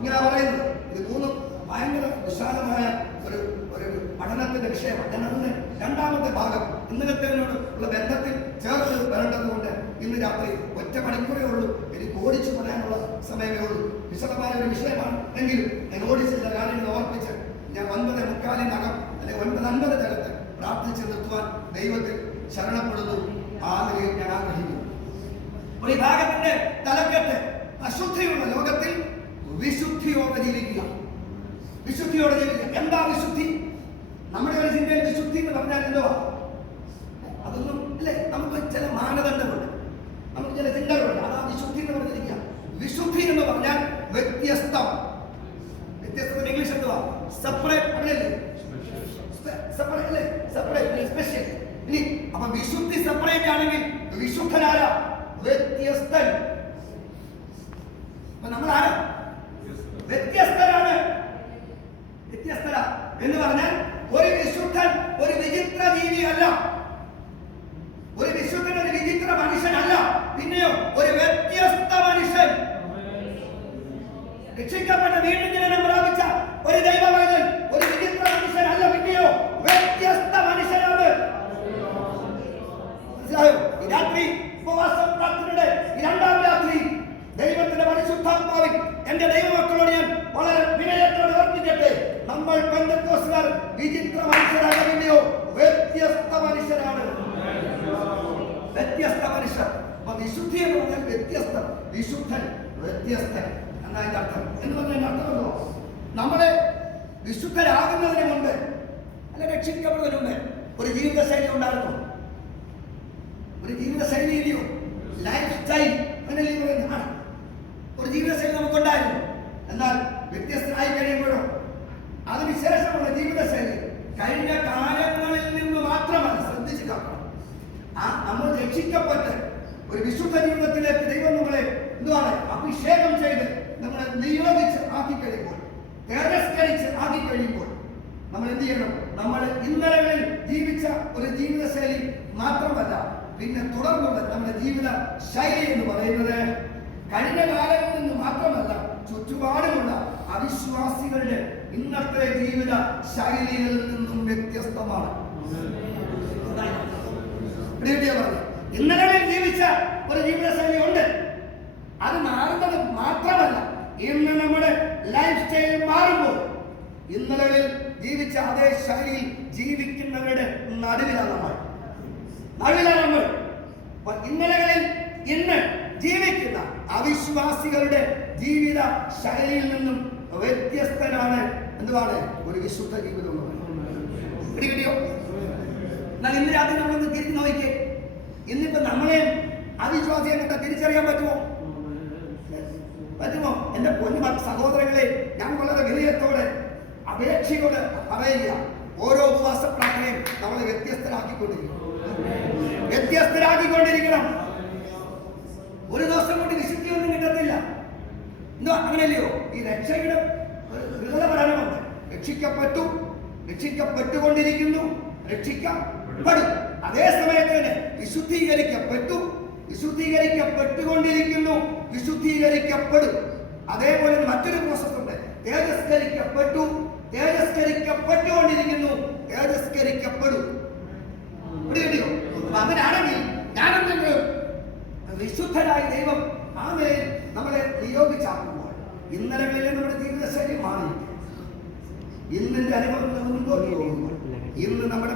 ഇങ്ങനെ പറയുന്നത് ഇത് മൂന്നും ഭയങ്കര വിശാലമായ ഒരു ഒരു പഠനത്തിന്റെ വിഷയമാണ്. ഞാൻ അതിന് രണ്ടാമത്തെ ഭാഗം ഇന്നലത്തേനോട് ഉള്ള ബന്ധത്തിൽ ചേർത്ത് വരേണ്ടതുകൊണ്ട് ഇന്ന് രാത്രി ഒറ്റ മണിക്കൂറേ ഉള്ളൂ. എനിക്ക് ഓടിച്ചു പറയാനുള്ള സമയമേ ഉള്ളൂ. വിശദമായ ഒരു വിഷയമാണ്. എങ്കിലും ഞാൻ ഓടിച്ചില്ല കാര്യങ്ങൾ ഓർപ്പിച്ച് ഞാൻ ഒൻപത് മുക്കാലിനകം അല്ലെ ഒൻപത് അൻപത് തരത്ത് പ്രാർത്ഥിച്ച് നിർത്തുവാൻ ദൈവത്തിൽ ശരണപ്പെടുന്നു. ആ നിലയിൽ ഞാൻ ആഗ്രഹിക്കുന്നു. ഒരു ഭാഗത്തിന്റെ തലക്കെട്ട് അശുദ്ധിയുള്ള ലോകത്തിൽ വിശുദ്ധിയോടെ ജീവിക്കുക. വിശുദ്ധിയോടെ ജീവിക്കുക. എന്താ വിശുദ്ധി? നമ്മുടെ ഒരു ചിന്തയിൽ വിശുദ്ധി എന്ന് പറഞ്ഞാൽ എന്തോ? അതൊന്നും അല്ലേ നമുക്ക് ചില മാനദണ്ഡമുണ്ട് നമുക്ക് ചില ചിന്തകളുണ്ട്. അതാ വിശുദ്ധി എന്ന് പറഞ്ഞിരിക്കുക. വിശുദ്ധി എന്ന് പറഞ്ഞാൽ വ്യത്യസ്തം. വ്യത്യസ്തം ഇംഗ്ലീഷ് എന്തുവാ? സെപ്പറേറ്റ് അങ്ങനെയല്ലേ സെപ്പറേറ്റ് അല്ലേ? സെപ്പറേറ്റ് സ്പെഷ്യൽ ഇനി അപ്പൊ വിശുദ്ധി സെപ്പറേറ്റ് ആണെങ്കിൽ വിശുദ്ധനാരാ? വ്യത്യസ്തൻ. അപ്പൊ നമ്മൾ ആരാ വ്യത്യസ്തരാണ്. വ്യത്യസ്തര. എന്ന് പറഞ്ഞാൽ ഒരു വിശുദ്ധൻ ഒരു വിചിത്ര ജീവിയല്ല ഒരു വിശുദ്ധൻ ഒരു വിചിത്ര മനുഷ്യനല്ല പിന്നെയോ ഒരു വ്യത്യസ്ത മനുഷ്യൻ രക്ഷിക്കപ്പെട്ട വീണ്ടും ജനനം പ്രാപിച്ച ഒരു ദൈവവേദൻ ഒരു വിചിത്ര മനുഷ്യനല്ല പിന്നെയോ വ്യത്യസ്ത മനുഷ്യനാണ് മനസ്സിലായോ ഈ രാത്രി ഉപവാസം പ്രാർത്ഥനയുടെ ഈ രണ്ടാം രാത്രി ദൈവത്തിന്റെ പരിശുദ്ധാത്മാവിൽ എന്റെ ദൈവമക്കളോട് ഞാൻ വളരെ വിനയത്തോടെ ഓർപ്പിക്കട്ടെ നമ്മൾ ബന്ധക്കോസുകാർ വിചിത്ര മനുഷ്യരാണ് പിന്നെയോ വ്യത്യസ്ത മനുഷ്യരാണ് വ്യത്യസ്ത മനുഷ്യർ അപ്പൊ വിശുദ്ധി എന്ന് പറഞ്ഞാൽ വ്യത്യസ്തം വിശുദ്ധൻ വ്യത്യസ്തൻ. എന്നതിന്റെ അർത്ഥം. എന്ന് പറഞ്ഞതിന്റെ അർത്ഥമല്ലോ നമ്മളെ വിശുദ്ധരാകുന്നതിന് മുമ്പ് അല്ല രക്ഷിക്കപ്പെടുന്നതിന് മുമ്പ് ഒരു ജീവിതശൈലി ഉണ്ടായിരുന്നു. ഒരു ജീവിതശൈലിയിലെയോ ലൈഫ് സ്റ്റൈൽ അങ്ങനെയല്ലേ ഈ പറയുന്നത് ആണ് ഒരു ജീവിതശൈലി നമുക്കുണ്ടായിരുന്നു. എന്നാൽ വ്യത്യസ്തനായി കഴിയുമ്പോഴോ? അതിനുശേഷമുള്ള ജീവിതശൈലി കഴിഞ്ഞ കാലങ്ങളിൽ നിന്ന് മാത്രമല്ല ശ്രദ്ധിച്ചു കാണണം ആ നമ്മൾ രക്ഷിക്കപ്പെട്ട് ഒരു വിശുദ്ധ ജീവിതത്തിലേക്ക് ദൈവം നമ്മളെ എന്തുവാണ്? അഭിഷേകം ചെയ്ത് നമ്മളെ നിയോഗിച്ച് ആക്കി കഴിയുമ്പോൾ തിരസ്കരിച്ച് ആക്കി കഴിയുമ്പോൾ നമ്മൾ എന്ത് ചെയ്യണം? നമ്മൾ ഇന്നലകളിൽ ജീവിച്ച ഒരു ജീവിതശൈലി മാത്രമല്ല പിന്നെ തുടർന്നുള്ള നമ്മുടെ ജീവിത ശൈലി എന്ന് പറയുന്നത് കഴിഞ്ഞ കാലങ്ങളിൽ നിന്ന് മാത്രമല്ല ചുറ്റുപാടുമുള്ള അവിശ്വാസികളുടെ ഇന്നത്തെ ജീവിത ശൈലികളിൽ നിന്നും വ്യത്യസ്തമാണ്. ഇന്നലകളിൽ ജീവിച്ച ഒരു ജീവിതശൈലി ഉണ്ട്. അത് മാറുന്നത് മാത്രമല്ല ഇന്ന് നമ്മുടെ ലൈഫ് സ്റ്റൈൽ മാറുമ്പോൾ ഇന്നലകളിൽ ജീവിച്ച അതേ ശൈലിയിൽ ജീവിക്കുന്നവരുടെ നടുവിലാണ് നമ്മൾ നടുവിലാണ് നമ്മൾ ഇന്നലകളിൽ ഇന്ന് ജീവിക്കുന്ന അവിശ്വാസികളുടെ ജീവിത ശൈലിയിൽ നിന്നും വ്യത്യസ്തനാണ് എന്തുവാണ്? ഒരു വിശുദ്ധ ജീവിതം എന്നാൽ ഇന്ന് രാത്രി നമ്മളൊന്ന് തിരിഞ്ഞു നോക്കിക്കേ. ഇന്നിപ്പോ നമ്മളെ അവിശ്വാസിയെ തിരിച്ചറിയാൻ പറ്റുമോ? പറ്റുമോ എന്റെ പൊന്നു സഹോദരങ്ങളെ ഞാൻ വളരെ വിനയത്തോടെ അപേക്ഷയോട് പറയുക. ഓരോ ഉപവാസ പ്രാർത്ഥനയും നമ്മൾ വ്യത്യസ്തരാക്കിക്കൊണ്ടിരിക്കണം. വ്യത്യസ്തരാക്കിക്കൊണ്ടിരിക്കണം. ഒരു ദിവസം കൊണ്ട് വിശുദ്ധിയൊന്നും കിട്ടത്തില്ല. എന്തോ അങ്ങനെയല്ലയോ? ഈ രക്ഷയുടെ ദൃഢത പഠനമുണ്ട് രക്ഷിക്കപ്പെട്ടു രക്ഷിക്കപ്പെട്ടുകൊണ്ടിരിക്കുന്നു രക്ഷിക്കപ്പെടും. അതേ സമയത്ത് തന്നെ വിശുദ്ധീകരിക്കപ്പെട്ടു. വിശുദ്ധീകരിക്കപ്പെട്ടുകൊണ്ടിരിക്കുന്നു. വിശുദ്ധീകരിക്കപ്പെടും. അതേപോലെ മറ്റൊരു പ്രോസസ് ഉണ്ട്. തേജസ്കരിക്കപ്പെട്ടു. തേജസ്കരിക്കപ്പെട്ടുകൊണ്ടിരിക്കുന്നു. തേജസ്കരിക്കപ്പെടും. അങ്ങനെയാണെങ്കിൽ ഞാനെന്തെങ്കിലും വിശുദ്ധരായ ദൈവം ആ നിലയിൽ നമ്മളെ നിയോഗിച്ചാക്കുമ്പോൾ ഇന്നലകളിലെ നമ്മുടെ ജീവിതശൈലി മാറി ഇന്നിന്റെ അനുഭവം മുൻപോട്ട് പോകുമ്പോൾ ഇന്ന് നമ്മുടെ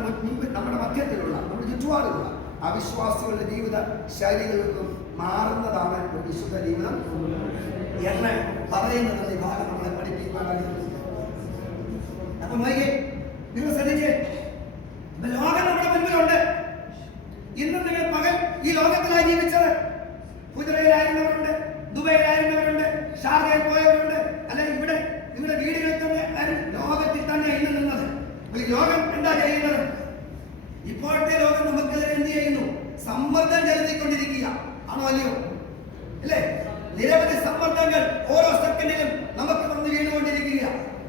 നമ്മുടെ മധ്യത്തിലുള്ള നമ്മുടെ ചുറ്റുപാടുള്ള അവിശ്വാസികളുടെ ജീവിത ശൈലികളിൽ നിന്നും മാറുന്നതാണ് വിശുദ്ധ ജീവിതം. എന്ന് പറയുന്നത് ഈ ഭാഗം നമ്മളെ പഠിപ്പിക്കാനാണ് ലോകം നമ്മുടെ ഇന്ന് നിങ്ങൾ പകൽ ഈ ലോകത്തിലായി ജീവിച്ചത് കുതിരയിലായിരുന്നവരുണ്ട് ദുബൈയിലായിരുന്നവരുണ്ട് ഷാർജയിൽ പോയവരുണ്ട് അല്ലെങ്കിൽ ഇവിടെ നിങ്ങളുടെ വീടുകളിൽ തന്നെ ലോകത്തിൽ തന്നെ ഇന്ന് നിന്നത്. ലോകം എന്താ ചെയ്യുന്നത്? ഇപ്പോഴത്തെ ലോകം സമ്മർദ്ദം ചെലുത്തിക്കൊണ്ടിരിക്കുക. ആണോ അല്ലയോ? അല്ലേ? നിരവധി സമ്മർദ്ദങ്ങൾ ഓരോ സെക്കൻഡിലും നമുക്ക് വന്ന് വീണുകൊണ്ടിരിക്കുക.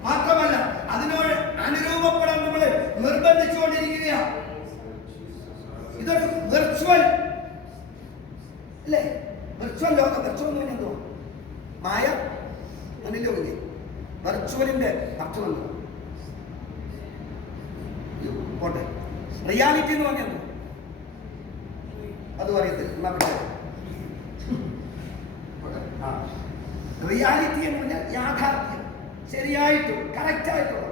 മാത്രമല്ല അതിനോട് അനുരൂപപ്പെടാൻ നമ്മൾ നിർബന്ധിച്ചുകൊണ്ടിരിക്കുക. ഇതൊരു വെർച്വൽ അല്ലേ? വെർച്വൽ ലോകം വെർച്വൽ എന്ന് മായ ഇല്ലേ വെർച്വലിന്റെ അർത്ഥം എന്താ പോട്ടെ. റിയാലിറ്റി എന്ന് പറഞ്ഞാൽ എന്താ? അതും അറിയത്തില്ല എന്നാ പിന്നെ. റിയാലിറ്റി എന്ന് പറഞ്ഞാൽ യാഥാർത്ഥ്യം. ശരിയായിട്ടും കറക്റ്റായിട്ടുള്ള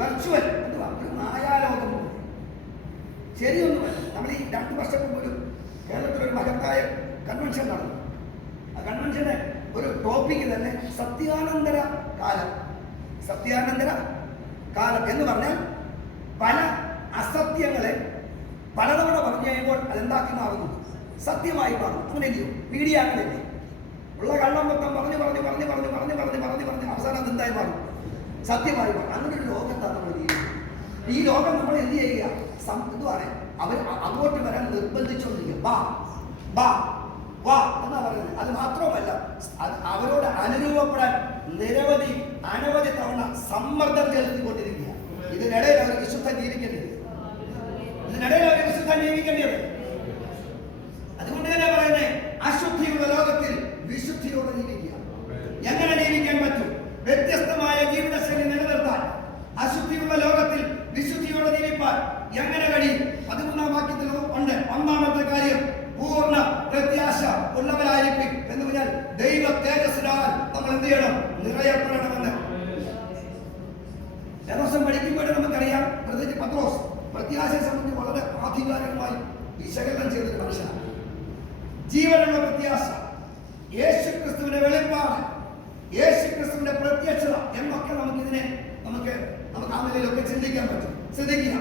വെർച്വൽ എന്ന് പറഞ്ഞാൽ മായാലോകം പോലെ. ശരിയൊന്നുമല്ല. നമ്മൾ ഈ രണ്ട് വർഷം മുമ്പ് ഒരു കേരളത്തിലൊരു മഹത്തായ കൺവെൻഷൻ നടന്നു. ആ കൺവെൻഷന് ഒരു ടോപ്പിക്ക് തന്നെ സത്യാനന്തര കാലം. സത്യാനന്തര കാലം എന്ന് പറഞ്ഞാൽ പല അസത്യങ്ങളെ പലതവണ പറഞ്ഞു കഴിയുമ്പോൾ അതെന്താക്കി മാറുന്നു സത്യമായി മാറും അങ്ങനെയോ മീഡിയ അങ്ങനെയല്ലേ? ഉള്ള കള്ളം മൊത്തം പറഞ്ഞു പറഞ്ഞു പറഞ്ഞു പറഞ്ഞു പറഞ്ഞു പറഞ്ഞു പറഞ്ഞു പറഞ്ഞു അവസാനം അതെന്തായി മാറും? സത്യമായി മാറും അങ്ങനെ ഒരു ലോകത്താണ് നമ്മൾ ജീവിക്കുന്നത് ഈ ലോകം നമ്മൾ എന്ത് ചെയ്യുക? എന്തുവാണ് അവർ അങ്ങോട്ട് വരാൻ നിർബന്ധിച്ചുകൊണ്ടിരിക്കുക വാ വാ വാ എന്നാ പറയുന്നത്. അത് മാത്രമല്ല അവരോട് അനുരൂപപ്പെടാൻ നിരവധി അനവധി തവണ സമ്മർദ്ദം ചെലുത്തിക്കൊണ്ടിരിക്കുക. ഇതിനിടയിൽ അവർ വിശുദ്ധ ജീവിക്കേണ്ടത് അവർ അതുകൊണ്ട് തന്നെ പറയുന്നത് അശുദ്ധിയുള്ള ലോകത്തിൽ വിശുദ്ധിയോടെ ജീവിക്കുക. എങ്ങനെ ജീവിക്കാൻ പറ്റും? വ്യത്യസ്തമായ ജീവിതശൈലി നിലനിർത്താൻ. അശുദ്ധിയുള്ള ലോകത്തിൽ വിശുദ്ധിയോടെ ജീവിപ്പാൻ എങ്ങനെ കഴിയും? പതിമൂന്നാം വാക്യത്തിൽ ഉണ്ട്. ഒന്നാമത്തെ കാര്യം പൂർണ പ്രത്യാശ ഉള്ളവരായിരിക്കും എന്ന് പറഞ്ഞാൽ ദൈവ തേജസ്സിനാൽ നമ്മൾ എന്ത് ചെയ്യണം? നിറയപ്പെടണമെന്ന്. ദിവസം പഠിക്കുമ്പോഴേ നമുക്കറിയാം പ്രത്യേകിച്ച് പത്രോസ് പ്രത്യാശയെ ആധികാരികമായി വിശകലനം ചെയ്തൊരു മനുഷ്യനാണ്. ജീവനുള്ള വ്യത്യാസം യേശു ക്രിസ്തുവിന്റെ വെളിപ്പാട് യേശു ക്രിസ്തുവിന്റെ പ്രത്യക്ഷത എന്നൊക്കെ നമുക്ക് ഇതിനെ നമുക്ക് നമുക്ക് ആ നിലയിലൊക്കെ ചിന്തിക്കാൻ പറ്റും. ശ്രദ്ധിക്കുക.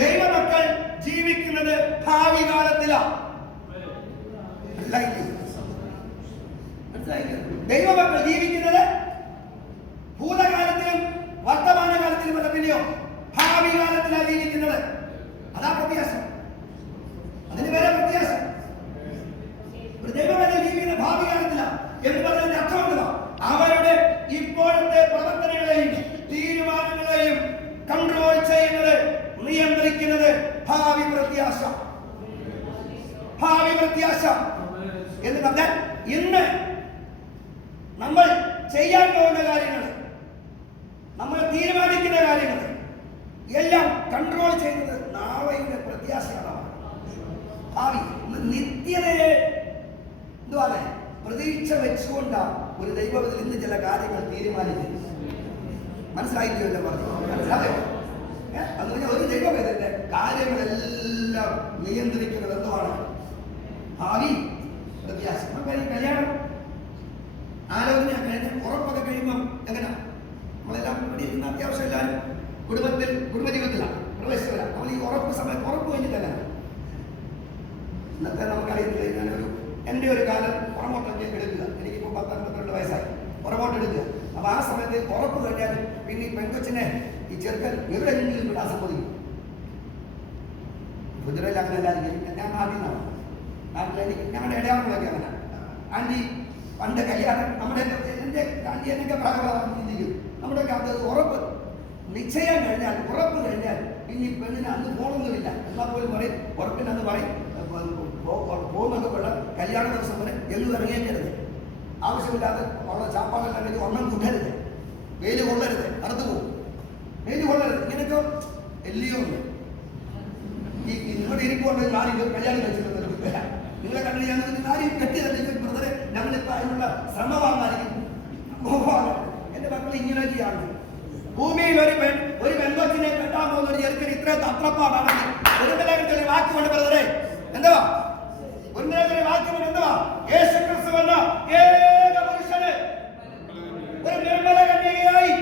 ദൈവമക്കൾ ജീവിക്കുന്നത് ഭാവി കാലത്തിലാണ്? ദൈവമക്കൾ ജീവിക്കുന്നത് ഭൂതകാലത്തിലും വർത്തമാനകാലത്തിലും അല്ല പിന്നെയോ? ഭാവി കാലത്തിലാണ് ജീവിക്കുന്നത്. അതാ വ്യത്യാസം അതിന് വേറെ വ്യത്യാസം ഒരു ദൈവമല്ല ജീവിക്കുന്ന ഭാവി കാലത്തില എന്ന് പറഞ്ഞതിന്റെ അർത്ഥം എന്തുവാ അവരുടെ ഇപ്പോഴത്തെ പ്രവർത്തനങ്ങളെയും തീരുമാനങ്ങളെയും കൺട്രോൾ ചെയ്യുന്നത് നിയന്ത്രിക്കുന്നത് ഭാവി പ്രത്യാശ. ഭാവി പ്രത്യാശ. എന്ന് പറഞ്ഞാൽ ഇന്ന് നമ്മൾ ചെയ്യാൻ പോകുന്ന കാര്യങ്ങൾ നമ്മൾ തീരുമാനിക്കുന്ന കാര്യങ്ങൾ എല്ലാം കൺട്രോൾ ചെയ്യുന്നത് നാളെയുടെ പ്രത്യാശയാണ് ഭാവി നിത്യതയെ എന്തുവാണ് പ്രതീക്ഷ വെച്ചുകൊണ്ടാണ് ഒരു ദൈവത്തിൽ ഇന്ന് ചില കാര്യങ്ങൾ തീരുമാനിക്കുന്നത്. മനസ്സിലായില്ലോ പറഞ്ഞു? മനസ്സിലായോ? അത് ഒരു ദൈവവേദന്റെ കാര്യങ്ങളെല്ലാം നിയന്ത്രിക്കുന്നത് എന്തുമാണ് ഭാവി വ്യത്യാസം. കല്യാണം ആലോചന കഴിഞ്ഞ് ഉറപ്പൊക്കെ കഴിയുമ്പം എങ്ങനെ? നമ്മളെല്ലാം ഇവിടെ ഇരുന്ന അത്യാവശ്യം എല്ലാവരും കുടുംബത്തിൽ കുടുംബജീവിതത്തിലാണ് പ്രവേശിച്ചവരാണ് നമ്മൾ ഈ ഉറപ്പ് സമയത്ത് ഉറപ്പ് കഴിഞ്ഞിട്ടല്ല ഇന്നത്തെ നമുക്കറിയത്തില്ല ഞാനൊരു എന്റെ ഒരു കാലം പുറമോട്ടൊക്കെ എടുക്കുക. എനിക്കിപ്പോൾ പത്തൊൻപത്തിരണ്ട് വയസ്സായി. പുറമോട്ട് എടുക്കുക. അപ്പോൾ ആ സമയത്ത് ഉറപ്പ് കഴിഞ്ഞാൽ പിന്നെ ഈ പെൺകൊച്ചിനെ ഈ ചെറുക്കൻ എവിടെയെങ്കിലും വിടാൻ സമ്മതിക്കും. ഗുജറാത്തിൽ അങ്ങനെ അല്ലാതിരിക്കും ഞാൻ ആദ്യം നിന്നാണ് നാട്ടിൽ എനിക്ക് ഞങ്ങളുടെ ഇടയാളങ്ങളൊക്കെ അങ്ങനെ ആന്റി പണ്ട് കല്യാണം നമ്മുടെ എന്റെ ആന്റി എന്നൊക്കെ പ്രായമുള്ള ചിന്തിക്കും. നമ്മുടെയൊക്കെ അത് ഉറപ്പ്. നിശ്ചയം കഴിഞ്ഞാൽ ഉറപ്പ് കഴിഞ്ഞാൽ ഇനി പെണ്ണിന് അന്ന് പോകണമെന്നില്ല എന്നാൽ പോലും പറയും ഉറപ്പിന് അന്ന് പറയും പോകുന്നൊക്കെ വേണ്ട കല്യാണ ദിവസം വരെ എല്ലാം ഇറങ്ങിയേക്കരുത്. ആവശ്യമില്ലാതെ ഉള്ള ചാപ്പാടെല്ലാം കഴിഞ്ഞ് ഒന്നും കൂട്ടരുത് വെയിൽ കൊള്ളരുത്. അറുത്തു പോകും. വെയിൽ കൊള്ളരുത്. ഇങ്ങനെയൊക്കെ എല്ലിയോ ഉണ്ട് ഇരിക്കൊണ്ട് നാല് കല്യാണം കഴിച്ചിട്ടുണ്ട് നിങ്ങളെ കണ്ടു ഞാൻ നാല് കെട്ടി തന്നെ ബ്രദറെ ഞങ്ങളിപ്പോ അതിനുള്ള ശ്രമമായിരിക്കും എന്റെ മക്കൾ ഇങ്ങനെയൊക്കെയാണ് ഭൂമിയിൽ ഒരു പെൺ ഒരു പെൺകൊച്ചിനെ കെട്ടാൻ പോകുന്ന ഒരു ചെറുക്കൻ ഇത്ര തത്രപ്പാടാണ്. ഒരു നിലയിൽ വാക്കുകൊണ്ട് ബ്രദറെ എന്തുവാ? ഒരു നിലയിൽ വാക്കുകൊണ്ട് എന്തുവാ? യേശു ക്രിസ്തു എന്ന ഏക പുരുഷന് ഒരു നിർമ്മല കന്യകയായി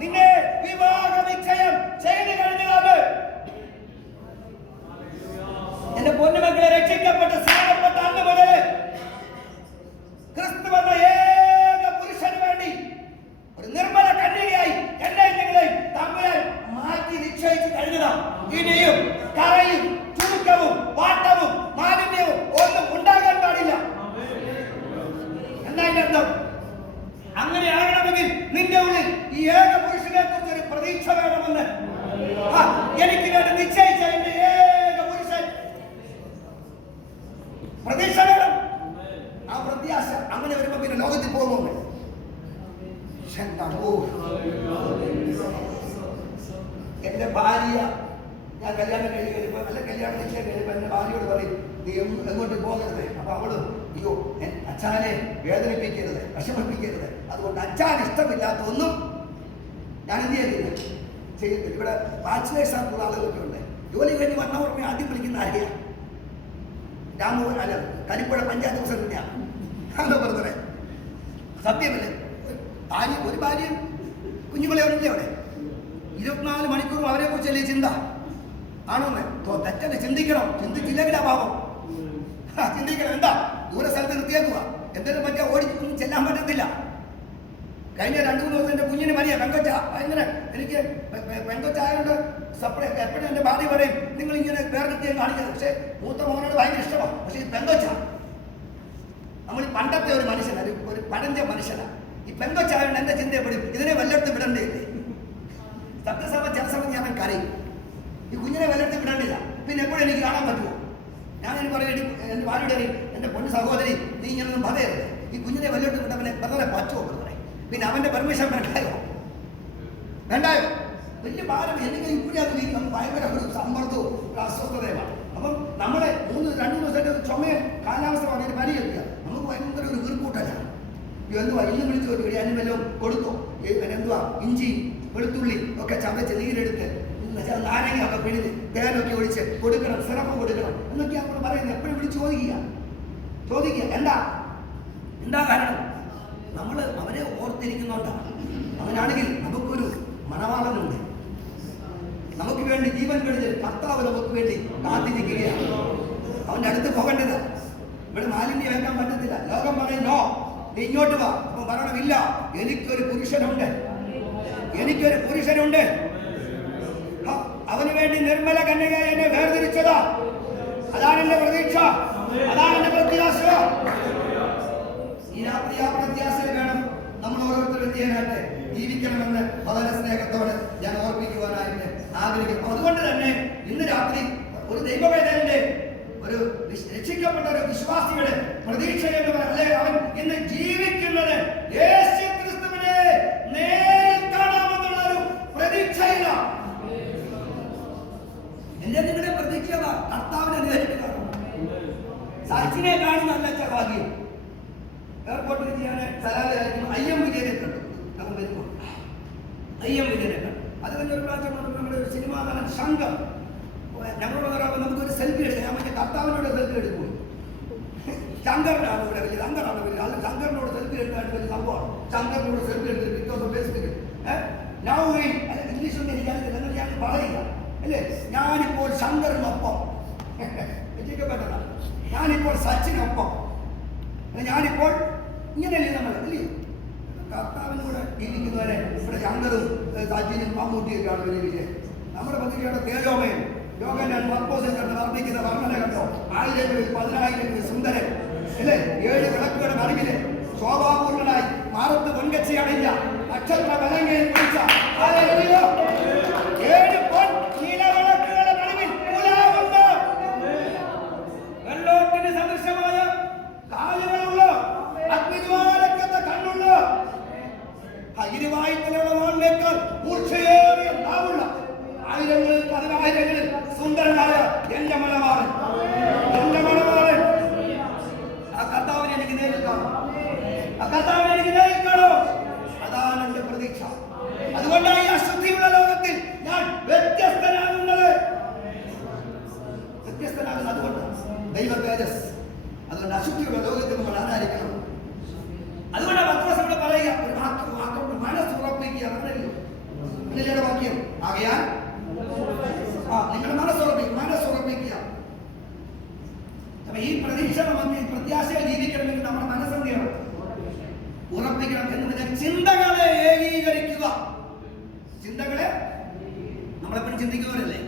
നിന്നെ വിവാഹ നിശ്ചയം ചെയ്തു കഴിഞ്ഞതാണ് എന്റെ പൊന്നുമക്കളെ രക്ഷിക്കപ്പെട്ട സ്നാനപ്പെട്ട അന്ന് മുതൽ ക്രിസ്തു എന്ന ഏക പുരുഷന് വേണ്ടി ഒരു നിർമ്മല കന്യകയായി എന്നെ നിങ്ങളെ തമ്മിൽ മാറ്റി നിശ്ചയിച്ചു കഴിഞ്ഞതാ ഇനിയും കറയും ചുരുക്കവും വാട്ടവും മാലിന്യവും ഒന്നും ഉണ്ടാകാൻ പാടില്ല എന്നാ ഇതിന്റെ അർത്ഥം അങ്ങനെ ആകണമെങ്കിൽ നിന്റെ ഉള്ളിൽ ഈ ഏക പുരുഷനെ കുറിച്ച് ഒരു ആ, എനിക്ക് വേണ്ടി നിശ്ചയിച്ച എന്റെ ഏക പുരുഷൻ. പ്രതീക്ഷ വേണം. ആ പ്രത്യാശ അങ്ങനെ വരുമ്പോ പിന്നെ ലോകത്തിൽ പോകുന്നു എന്റെ ഭാര്യ ഞാൻ കല്യാണം കഴിഞ്ഞ് കഴിയുമ്പോൾ അല്ല കല്യാണം കഴിച്ച് കഴിയുമ്പോൾ എന്റെ ഭാര്യയോട് പറയും നീ എങ്ങോട്ട് പോകരുത്. അപ്പൊ അവൾ അയ്യോ അച്ഛാനെ വേദനിപ്പിക്കരുത് വിഷമിപ്പിക്കരുത്. അതുകൊണ്ട് അച്ഛാൻ ഇഷ്ടമില്ലാത്ത ഒന്നും ഞാൻ എന്ത് ചെയ്യുന്നില്ല ചെയ്യുന്നില്ല ഇവിടെ ബാച്ചിലേഴ്സ് ആയിട്ടുള്ള ആളുകളൊക്കെ ഉണ്ട്. ജോലി കഴിഞ്ഞ് വന്ന ഉടനെ ആദ്യം വിളിക്കുന്ന ആരെയാ? രാമു അല്ല കരിപ്പുഴ പഞ്ചായത്ത് പ്രസിഡന്റിനെയാണ് എന്താ പറഞ്ഞത്. സത്യമല്ലേ? ഭാര്യ ഒരു ഭാര്യയും കുഞ്ഞുങ്ങളെ ഉണ്ടല്ലേ അവിടെ? ഇരുപത്തിനാല് മണിക്കൂറും അവരെ കുറിച്ചല്ലേ ചിന്ത? ആണോന്ന്? തെറ്റല്ലേ? ചിന്തിക്കണം. ചിന്തിച്ചില്ലെങ്കിലാ ആ, ചിന്തിക്കണം. എന്താ? ദൂരെ സ്ഥലത്ത് നിർത്തിയേക്കുക എന്തെങ്കിലും പറ്റിയാ ഓടി ചെല്ലാൻ പറ്റത്തില്ല. കഴിഞ്ഞ രണ്ടു മൂന്ന് ദിവസം എന്റെ കുഞ്ഞിന് മതിയാ പെങ്കൊച്ച. ഭയങ്കര എനിക്ക് പെങ്കൊച്ചായതുകൊണ്ട് സപ്ലൈ എപ്പോഴും എന്റെ ഭാര്യ പറയും നിങ്ങൾ ഇങ്ങനെ വേറെ കാണിക്കുന്നത് പക്ഷേ മൂത്ത മോനോട് ഭയങ്കര ഇഷ്ടമാണ് പക്ഷേ ഈ പെങ്കൊച്ച നമ്മൾ പണ്ടത്തെ ഒരു മനുഷ്യനാണ് ഒരു- പഴഞ്ച മനുഷ്യനാണ് ഈ പെങ്കൊച്ചായോണ്ട് എന്റെ ചിന്തയപ്പെടും ഇതിനെ വല്ലയിടത്ത് വിടണ്ടേ സത്യസഭ ജനസഭ ഞാൻ കരയും. ഈ കുഞ്ഞിനെ വല്ലയിടത്ത് വിടണ്ടില്ല പിന്നെ എപ്പോഴും എനിക്ക് കാണാൻ പറ്റുമോ? ഞാൻ എനിക്ക് പറയും എന്റെ ഭാര്യയുടെ എന്റെ പൊന്നു സഹോദരി നീ ഇങ്ങനൊന്നും പറയരുത് ഈ കുഞ്ഞിനെ വല്ലയിടത്തും വിട്ടവനെ വെറുതെ പറ്റുമോ പിന്നെ അവന്റെ പെർമിഷൻ വേണ്ടായോ? വേണ്ടായോ? വലിയ ഭാരം അത് നീ ഭയങ്കര ഒരു സമ്മർദ്ദവും അസ്വസ്ഥതയുമാണ്. അപ്പം നമ്മളെ മൂന്ന് രണ്ട് ദിവസമായിട്ട് ഒരു ചുമയും കാലാവസ്ഥ പറഞ്ഞ കേൾക്കുക നമുക്ക് ഭയങ്കര ഒരു വീർക്കൂട്ടല്ല എന്തുവാ? ഇന്ന് വിളിച്ചു ഒരു വല്ലതും കൊടുത്തോ. എന്തുവാ? ഇഞ്ചി വെളുത്തുള്ളി ഒക്കെ ചതച്ച് നീരെടുത്ത് നാരങ്ങ ഒക്കെ പിഴിഞ്ഞ് തേനൊക്കെ ഒഴിച്ച് കൊടുക്കണം സിറപ്പ് കൊടുക്കണം എന്നൊക്കെയാണ് നമ്മൾ പറയുന്നത്. എപ്പോഴും വിളിച്ച് ചോദിക്കുക. ചോദിക്കുക. എന്താ? എന്താ കാരണം? നമ്മൾ അവരെ ഓർത്തിരിക്കുന്നോണ്ടാണ് അങ്ങനെയാണെങ്കിൽ നമുക്കൊരു മണവാളനുണ്ട് നമുക്ക് വേണ്ടി ജീവൻ കഴിഞ്ഞ് കർത്താവ് നമുക്ക് വേണ്ടി കാത്തിരിക്കുകയാണ്. അവന്റെ അടുത്ത് പോകേണ്ടത് ഇവിടെ മാലിന്യം വെക്കാൻ പറ്റത്തില്ല. ലോകം പറയുന്നോ നോ ഇങ്ങോട്ട് വാ. അപ്പൊ പറയണമില്ല എനിക്കൊരു പുരുഷനുണ്ട്. എനിക്കൊരു പുരുഷനുണ്ട്. അവന് വേണ്ടി നിർമ്മല കന്യക എന്നെ വേർതിരിച്ചതാ. അതാണ് എന്റെ പ്രതീക്ഷ. അതാണ് എന്റെ പ്രത്യാശ. പ്രത്യാശയിൽ വേണം. നമ്മൾ ഓരോരുത്തരും ചെയ്യാനായിട്ട് ജീവിക്കണമെന്ന് വളരെ സ്നേഹത്തോടെ ഞാൻ ഓർപ്പിക്കുവാനായിട്ട് ആഗ്രഹിക്കുന്നു. അതുകൊണ്ട് തന്നെ ഇന്ന് രാത്രി ഒരു ദൈവവേദനന്റെ ഒരു രക്ഷിക്കപ്പെട്ട ഒരു വിശ്വാസിയുടെ പ്രതീക്ഷ എന്ന് പറഞ്ഞാൽ അവൻ ഇന്ന് ജീവിക്കുന്നത് യേശു ക്രിസ്തുവിനെ നേരിൽ കാണാമെന്നുള്ള ഒരു പ്രതീക്ഷയിലാണ് എന്റെ നിങ്ങളുടെ പ്രതീക്ഷ കർത്താവിനെ നേരിട്ട് കാണും സച്ചിനെ കാണുന്നല്ല അച്ഛാ ഭാഗ്യം എയർപോർട്ടിൽ ചെയ്യാൻ ഐ എം വിജയനെ കണ്ടു. നമ്മൾ വരുമ്പോൾ. അയ്യം വിജയനെ കണ്ടു. അത് കഴിഞ്ഞ ഒരു പ്രാവശ്യം നമ്മുടെ സിനിമാ നടൻ ശങ്കർ ഞങ്ങളോട് പറയുമ്പോൾ നമുക്കൊരു സെൽഫി എടുക്കാം. ഞാൻ മറ്റേ കർത്താവിനോട് സെൽഫി എടുക്കും ശങ്കറിനാണ് ഇവിടെ വലിയ ശങ്കറാണ് വലിയ അത് ശങ്കറിനോട് സെൽഫി എടുക്കാൻ വലിയ സംഭവമാണ്. ശങ്കറിനോട് സെൽഫി എടുത്ത് ബിക്കോസ് ഓഫ് ഫേസ്ബുക്കിൽ നൗ ഇംഗ്ലീഷ് ഒന്നും എനിക്കറിയില്ല നിങ്ങൾ ഞാൻ പറയുക അല്ലേ? ഞാനിപ്പോൾ ശങ്കറിനൊപ്പം. രക്ഷിക്കപ്പെട്ടതാണ് ഞാനിപ്പോൾ സച്ചിനൊപ്പം. ഞാനിപ്പോൾ ഇങ്ങനെയല്ലേ നമ്മൾ അല്ലേ? കർത്താവിനൂടെ ജീവിക്കുന്നവരെ ഇവിടെ ശങ്കറും മമ്മൂട്ടിയൊക്കെ മമ്മൂട്ടിയൊക്കെയാണ് വലിയ വിജയം നമ്മുടെ പത്രികയുടെ തേജോമയൻ കണ്ട് വർദ്ധിക്കുന്ന വർണന കണ്ടോ? ആയിരങ്ങളിൽ പതിനായിരങ്ങളിൽ സുന്ദരൻ അല്ലേ? ഏഴ് വിളക്കുകളുടെ മറിവിൽ ശോഭാപൂർണനായി മാറത്ത് പൊൻകച്ചി അക്ഷത്ര ബലങ്ങയിൽ. ഏഴ് പൊൻ നീലവിളക്കുകളുടെ നടുവിൽ ഉലാവുന്ന വെള്ളോട്ടിന് സദൃശമായ കാലുകളുള്ള അഗ്നിജ്വാലക്കുന്ന കണ്ണുള്ള ഇരുവായുത്തലുള്ള വാളിനേക്കാൾ മൂർച്ചയേറിയ നാവുള്ള ആയിരങ്ങളിൽ പതിനായിരങ്ങളിൽ സുന്ദരനായ എന്റെ മണവാളൻ എന്റെ മണവാളൻ ആ കർത്താവിനെ എനിക്ക് നേരിൽ കാണും ആ കർത്താവിനെ എനിക്ക് നേരിൽ കാണും അതാണ് എന്റെ പ്രതീക്ഷ അതുകൊണ്ടാണ് ഈ അശുദ്ധിയുള്ള ലോകത്തിൽ ഞാൻ വ്യത്യസ്തനാകുന്നത് വ്യത്യസ്തനാകുന്നത് അതുകൊണ്ടാണ് ദൈവ തേജസ് അതുകൊണ്ട് അശുദ്ധിയുള്ള ലോകത്തിൽ നമ്മൾ ആരാധിക്കണം അതുകൊണ്ടാണ് പത്രോസ് ഇവിടെ പറയുക ഒരു വാക്യം വാക്യം മനസ്സുറപ്പിക്കുക അങ്ങനെയല്ലോ അങ്ങനെയല്ലേ വാക്യം ആകയാൽ ആ നിങ്ങളുടെ മനസ്സുറപ്പിക്കുക മനസ്സുറപ്പിക്കുക അപ്പൊ ഈ പ്രതീക്ഷ നമുക്ക് ഈ പ്രത്യാശയിൽ ജീവിക്കണമെങ്കിൽ നമ്മുടെ മനസ്സെന്ത് ചെയ്യണം? ഉറപ്പിക്കണം എന്ന് പറഞ്ഞാൽ ചിന്തകളെ ഏകീകരിക്കുക. ചിന്തകളെ നമ്മളെപ്പോഴും ചിന്തിക്കുന്നവരല്ലേ?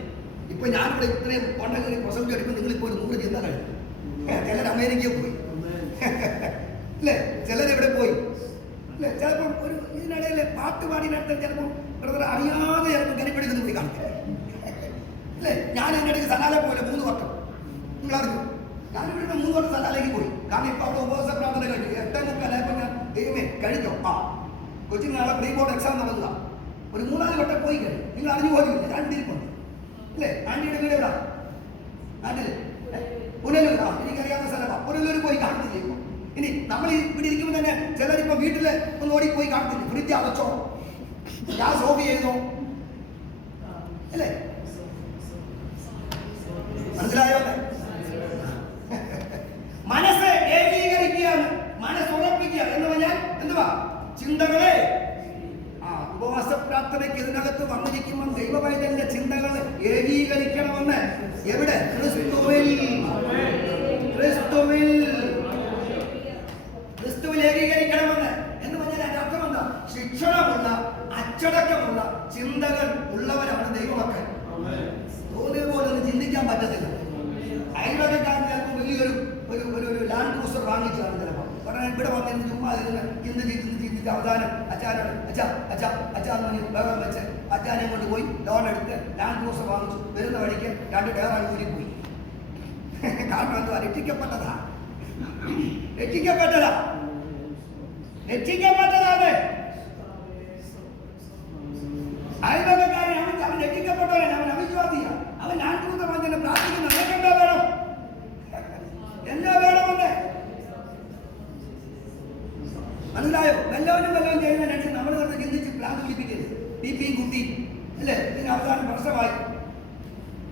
ഇപ്പൊ ഞാനിവിടെ ഇത്രയും കൊണ്ടകരി പ്രസംഗം എടുക്കുമ്പോൾ നിങ്ങൾ ഇപ്പോൾ ഒരു നൂറ് ചിന്തകൾ ചിലർ അമേരിക്കയിൽ പോയി. അല്ലേ? ചിലർ എവിടെ പോയി? അല്ലേ? ചിലപ്പോൾ ഒരു ഇതിനിടയിൽ പാട്ട് പാടിനടുത്ത് ചിലപ്പോൾ ബ്രദർ അറിയാതെ ചിലപ്പോൾ കരിപ്പിടിക്കുന്ന പോയി കാണിക്കും അല്ലേ? ഞാൻ എന്റെ ഇടയ്ക്ക് സനാല പോലെ മൂന്ന് വട്ടം. നിങ്ങൾ അറിഞ്ഞു ഞാൻ ഇവിടുന്ന് മൂന്ന് വട്ടം സ്ഥലത്തിലേക്ക് പോയി. കാരണം ഇപ്പൊ അവിടെ ഉപവാസ പ്രാർത്ഥന കഴിഞ്ഞു. എട്ടേ മുക്കാലായപ്പോൾ ഞാൻ ദൈവമേ കഴിഞ്ഞോ? ആ. കൊച്ചിന് നാളെ പ്രീ ബോർഡ് എക്സാം നടക്കുക ഒരു മൂന്നാൽ വട്ടം പോയി കഴിഞ്ഞു. നിങ്ങൾ അറിഞ്ഞു പോലും ഞാൻ തിരിപ്പുണ്ട് അല്ലേ ആന്റിയുടെ വീട് എവിടാ? ഏ? പുനലൂർ. ആ എനിക്കറിയാവുന്ന സ്ഥലമാണ് പുനലൂർ പോയി കാണുന്നില്ല ഇനി നമ്മൾ ഇവിടെ ഇരിക്കുമ്പോൾ തന്നെ ചിലരിപ്പോ വീട്ടിൽ ഒന്ന് ഓടി പോയി കാണുന്നില്ല. ഫ്രിഡ്ജ് അടച്ചോ? ഗ്യാസ് ഓഫ് ചെയ്തോ അല്ലേ മനസ്സിലായോ മനസ്സ് ഏകീകരിക്കുകയാണ് മനസ്സ് ഉറപ്പിക്കുക എന്ന് പറഞ്ഞാൽ എന്തുവാ ചിന്തകളെ ആ ഉപവാസ പ്രാർത്ഥനയ്ക്ക് ഇതിനകത്ത് വന്നിരിക്കുമ്പോൾ ദൈവവൈദ്യന്റെ ചിന്തകൾ ഏകീകരിക്കണമെന്ന് എവിടെ? ക്രിസ്തുവിൽ. ക്രിസ്തുവിൽ. ക്രിസ്തുവിൽ ഏകീകരിക്കണമെന്ന്. എന്ന് പറഞ്ഞാൽ അതിന്റെ അർത്ഥം എന്താ? ശിക്ഷണമുള്ള അച്ചടക്കമുള്ള ചിന്തകൾ ഉള്ളവരാണ് ദൈവമക്കൾ. തോന്നിയത് പോലെ ഒന്ന് ചിന്തിക്കാൻ പറ്റത്തില്ല. അയൽവക്കക്കാരൻ ചിലപ്പോൾ വലിയൊരു ഒരു ഒരു ലാൻഡ് ക്രൂസർ വാങ്ങിച്ചാണ് ചിലപ്പോൾ ഇവിടെ വന്നിരുന്ന് ചുമ്മാ ഇരുന്ന് ചിന്തിച്ച് അവസാനം അച്ഛനോട് അച്ഛാ അച്ഛാ അച്ഛാ എന്ന് പറഞ്ഞ് ബഹളം വെച്ച് അച്ഛാനെ കൊണ്ട് പോയി ലോൺ എടുത്ത് ലാൻഡ് ക്രൂസർ വാങ്ങിച്ചു. വരുന്ന വഴിക്ക് രണ്ട് ടയറാണ് പോയി. കാരണം എന്തുവാ? രക്ഷിക്കപ്പെട്ടതാ. രക്ഷിക്കപ്പെട്ടതാ. രക്ഷിക്കപ്പെട്ടതാണ്. അയൽവക്കാരൻ അവൻ രക്ഷിക്കപ്പെട്ടവൻ അവൻ അവിശ്വാസിയാണ് അവൻ ലാൻഡ് ക്രൂസർ വാങ്ങിച്ചു പ്രാർത്ഥിക്കുന്നത് വേണം എന്താ വേണമെന്ന് മനസ്സിലായോ വല്ലവനും ചെയ്യുന്ന ചെയ്യുന്നതിനനുസരിച്ച് നമ്മൾ തന്നെ ചിന്തിച്ച് ഭ്രാന്ത് പിടിപ്പിക്കരുത് ബി പി കുത്തി അല്ലേ? ഇതിന് അവസാനം പ്രശ്നമായി.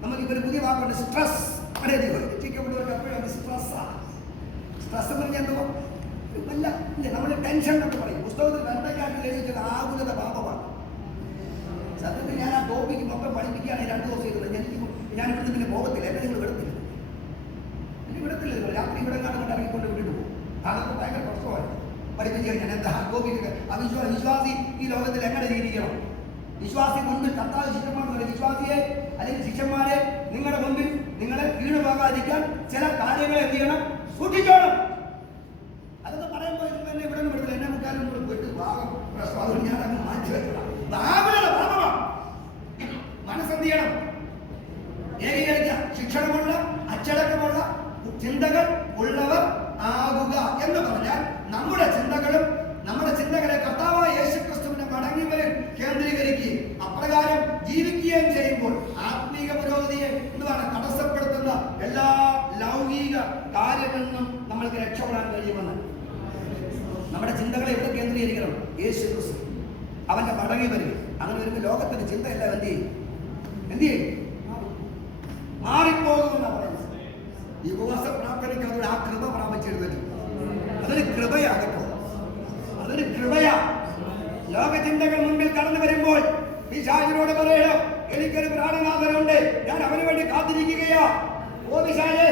നമുക്കിപ്പോൾ ഒരു പുതിയ വാക്കുണ്ട് സ്ട്രെസ് അറിയാതെ ടെൻഷൻ പറയും. രണ്ട് ഞാൻ പിന്നെ പോകത്തില്ല. എന്നെ നിങ്ങൾ വിടത്തില്ല. എന്നെ വിടത്തില്ല. രാത്രി ഇവിടെ കാണുന്നുണ്ട് കൊണ്ട് ഇറങ്ങിക്കൊണ്ട് വിട്ടിട്ട് പോകും. അതൊക്കെ ഭയങ്കര പ്രശ്നമാണ് പഠിപ്പിച്ച് കഴിഞ്ഞാൽ എന്താ? ടോപ്പിക്ക് അവിശ്വാ വിശ്വാസി ഈ ലോകത്തിൽ എങ്ങനെ ജീവിക്കണം? വിശ്വാസി മുൻപിൽ കർത്താവ് ശിഷ്യന്മാർ വിശ്വാസിയെ? അല്ലെങ്കിൽ ശിഷ്യന്മാരെ നിങ്ങളുടെ മുമ്പിൽ നിങ്ങളെ വീണ് പോകാതിരിക്കാൻ ചില കാര്യങ്ങൾ എന്ത് ചെയ്യണം? സൂക്ഷിച്ചോണം. അതൊക്കെ പറയുമ്പോൾ ഇവിടെ നിന്ന് വിടത്തില്ല എന്നെ മുക്കാലും കൂടെ പോയിട്ട് ഭാഗം പ്രശ്നം ഞാൻ അങ്ങ് മാറ്റി വെക്കണം ആകുലത പാപമാണ് മനസ്സെന്ത് ചെയ്യണം ഏകീകരിക്കുക ശിക്ഷണമുള്ള അച്ചടക്കമുള്ള ചിന്തകൾ ഉള്ളവർ ആകുക എന്ന് പറഞ്ഞാൽ നമ്മുടെ ചിന്തകളും നമ്മുടെ ചിന്തകളെ കർത്താവായ യേശുക്രിസ്തുവിന്റെ മടങ്ങി വരെ കേന്ദ്രീകരിക്കുകയും അപ്രകാരം ജീവിക്കുകയും ചെയ്യുമ്പോൾ ആത്മീക പുരോഗതിയെ എന്തുവാണ് തടസ്സപ്പെടുത്തുന്ന എല്ലാ ലൗകിക കാര്യങ്ങളിൽ നിന്നും നമ്മൾക്ക് രക്ഷപ്പെടാൻ കഴിയുമെന്ന് നമ്മുടെ ചിന്തകളെ എവിടെ കേന്ദ്രീകരിക്കണം യേശു ക്രിസ്തു അവന്റെ മടങ്ങി വരിക അങ്ങനെ വരുമ്പോൾ ലോകത്തിന്റെ ചിന്തയെല്ലാം എന്ത് ചെയ്യും എന്ത് ചെയ്യും മാറിപ്പോകുമെന്നാണ് പറയുന്നത് ഈ ഉപവാസ പ്രാർത്ഥനയ്ക്ക് അതോടെ ആ കൃപ പ്രാപിച്ചെഴുന്നേറ്റ് അതൊരു കൃപയാ കേട്ടോ അതൊരു കൃപയാ ലോക ചിന്തകൾ മുമ്പിൽ കടന്നു വരുമ്പോൾ പിശാചിനോട് പറയണം എനിക്കൊരു പ്രാണനാഥനുണ്ട് ഞാൻ അവന് വേണ്ടി കാത്തിരിക്കുകയാ. ഓ പിശാച്.